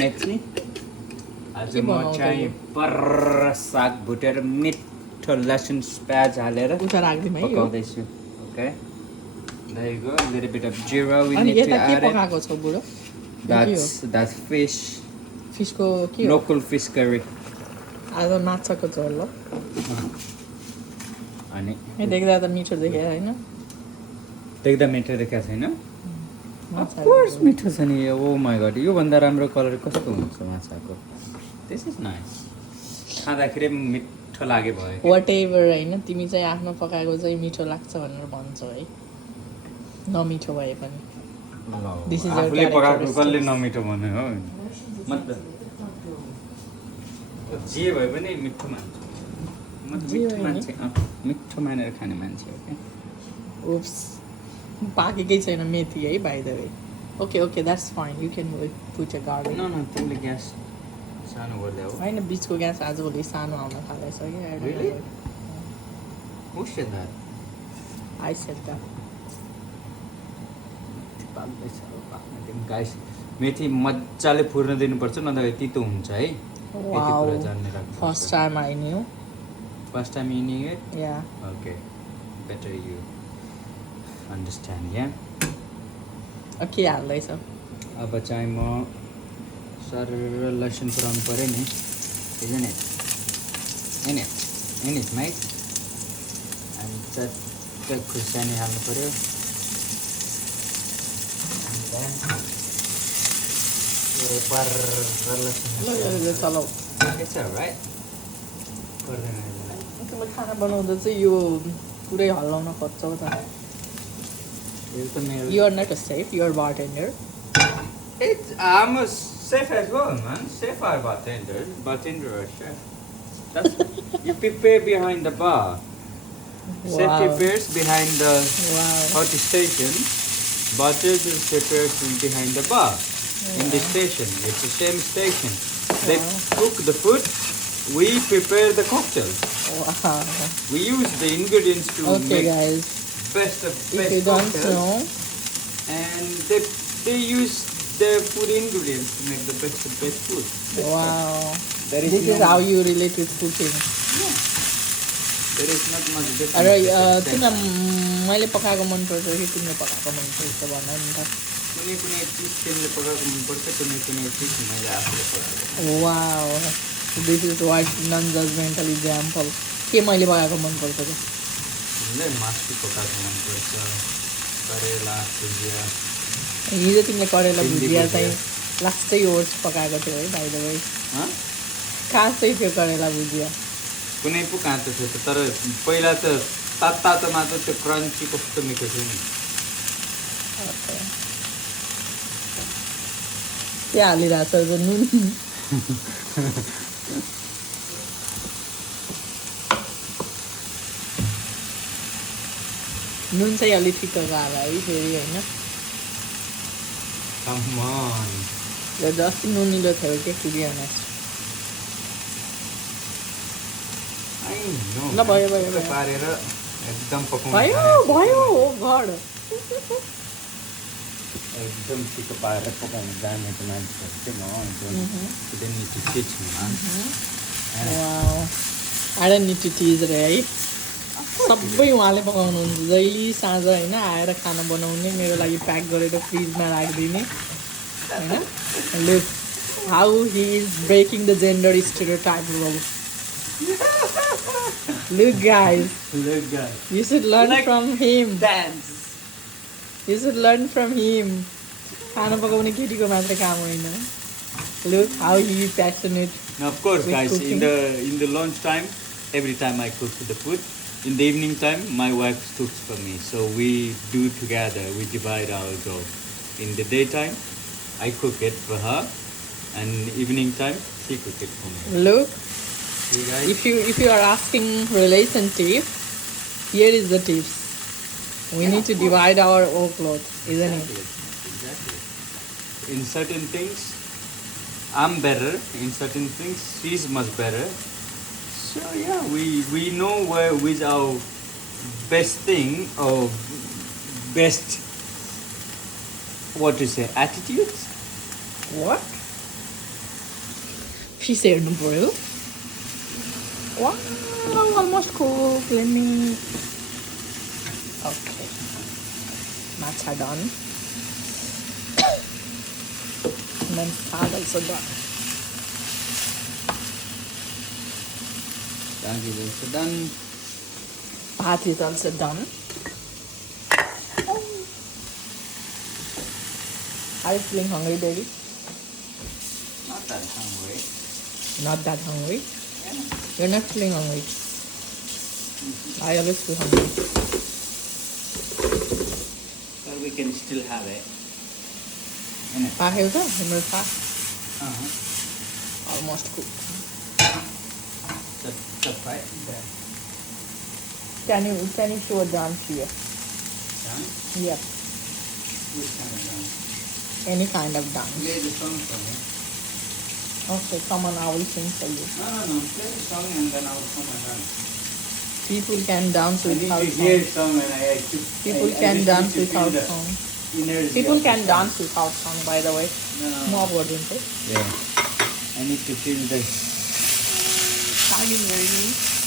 मेथी आज म चाहिँ पर साग भुटेर मिठो लसुन प्याज हालेर पकाउँदैछु okay there you go a little bit of jeera we need to add it पकाएको छ बुढो that's fish फिशको के हो local fish curry आज माछाको झोल हो अनि देख्दा त मिठो देखे हैन देख्दा मिठो देखाएको छैन of course मिठो छ नि ओ माय गॉड यो भन्दा राम्रो कलर कस्तो हुन्छ माछाको this is nice खाँदाखेरि मिठो लागे भयो whatever हैन तिमी चाहिँ आफ्नो पकाएको चाहिँ मिठो लाग्छ भनेर भन्छौ है नमिठो भए पनि this is आफूले पकाएको कसले नमिठो भन्यो हो मतलब जे भए पनि मिठो मान्छ म त मिठो मान्छे मिठो मानेर खाने मान्छे हो के oops पाकेकै छैन मेथी है by the way okay that's fine you can put a garlic न तिमीले ग्यास सानो गर्दै हो हैन बिचको ग्यास आजभोलि सानो आउन थालेछ Really? Who said that? I said that guys मेथी मजाले फुर्न दिनुपर्छ नत्र तितो हुन्छ है यति कुरा जान्ने राख्नु first time I knew first time you knew it yeah okay better you understand yeah के हाल्दैछ अब चाहिँ म सर लसुन पुऱ्याउनु पऱ्यो नि isn't it? In it, mate. अनि चट्ट खुर्सानी हाल्नु पऱ्यो चलाउ It's alright. तिमीले खाना बनाउँदा चाहिँ यो पुरै हल्लाउन खोज्छौ त You are not a chef, you are a bartender. I'm a chef as well, man. Chef or bartender. Bartender or chef. That's you prepare behind the bar. Wow. Chef prepares behind the Wow. hot station. Bartender prepares behind the bar. In the station. It's the same station. They cook the food. We prepare the cocktails. Wow. We use the ingredients to Okay, make guys. best of If best you don't cocktails. know, And they use their food ingredients to make the best of best food. wow. There is This is how you relate with cooking. There is not much difference. अरे तिमीलाई मैले पकाएको मनपर्छ कि तिमीले पकाएको मनपर्छ भन नि त कुनै कुनै चिज तिमीले पकाएको मनपर्छ कुनै कुनै चिज मैले आफूले पकाएको wow this is what non judgemental example के मैले पकाएको मनपर्छ त तिमीलाई मासु पकाएको मनपर्छ करेला भुजिया हिजो तिमीले करेला भुजिया चाहिँ लास्टै ओट्स पकाएको थियो है बाइ द वे काँचै थियो करेला भुजिया कुनै पो काँचो थियो त तर पहिला त तातोमा त त्यो क्रन्ची कस्तो मिठो थियो नि त्यहाँ हालिरहेको छ नुन नुन चाहिँ अलिक ठिक्कको हाल है फेरि होइन Come on. जति नुनिलो थियो क्या कुरियामा I know. ल भयो पारेर एकदम पकाउनु भयो हो गड एकदम छिटो पारेर पकाउनु जानेको मान्छेहरू चाहिँ म don't need to teach me, man. Wow I don't need to tease रे है सबै उहाँले पकाउनुहुन्छ जहिले साँझ होइन आएर खाना बनाउने मेरो लागि प्याक गरेर फ्रिजमा राखिदिने होइन look how he is breaking the gender stereotype role look guys Look, guys. You should learn from him Dance. You should learn from him खाना पकाउने केटीको मात्रै काम होइन look how he passionate Now, of course, With guys, cooking. in the lunch time, every time I cook the food. In the evening time, my wife cooks for me. So we do together. We divide our job. In the daytime, I cook it for her, and evening time, she cook it for me. Look, See, guys? if you are asking relationship, here is the tips. We need to divide our workload, isn't it? Exactly. In certain things, I'm better. In certain things, she's much better. So yeah, we know which our best thing or best what to say attitudes. What? Fish हेर्नु पर्यो वा almost cook let me okay माछा done then saag also done. Saag is also done. Bhat is also done. Are you feeling hungry, baby? Not that hungry. Not that hungry? Yeah. You're not feeling hungry. I always feel hungry. But we can still have it. Pha hiểu chứ? Mình pha. Almost cooked. That's right. There. Can you show a dance here? Done? Yep. Which kind of done? Any kind of dance. Play the song for me. Okay, come on, I will sing for you. No. Play the song and then I will come and dance. People can dance without I need to hear song. song and People I can just dance need to feel without the song. energy People of the can song. dance without song, by the way. No. More version, right? Yeah. I need to feel the Saag is ready.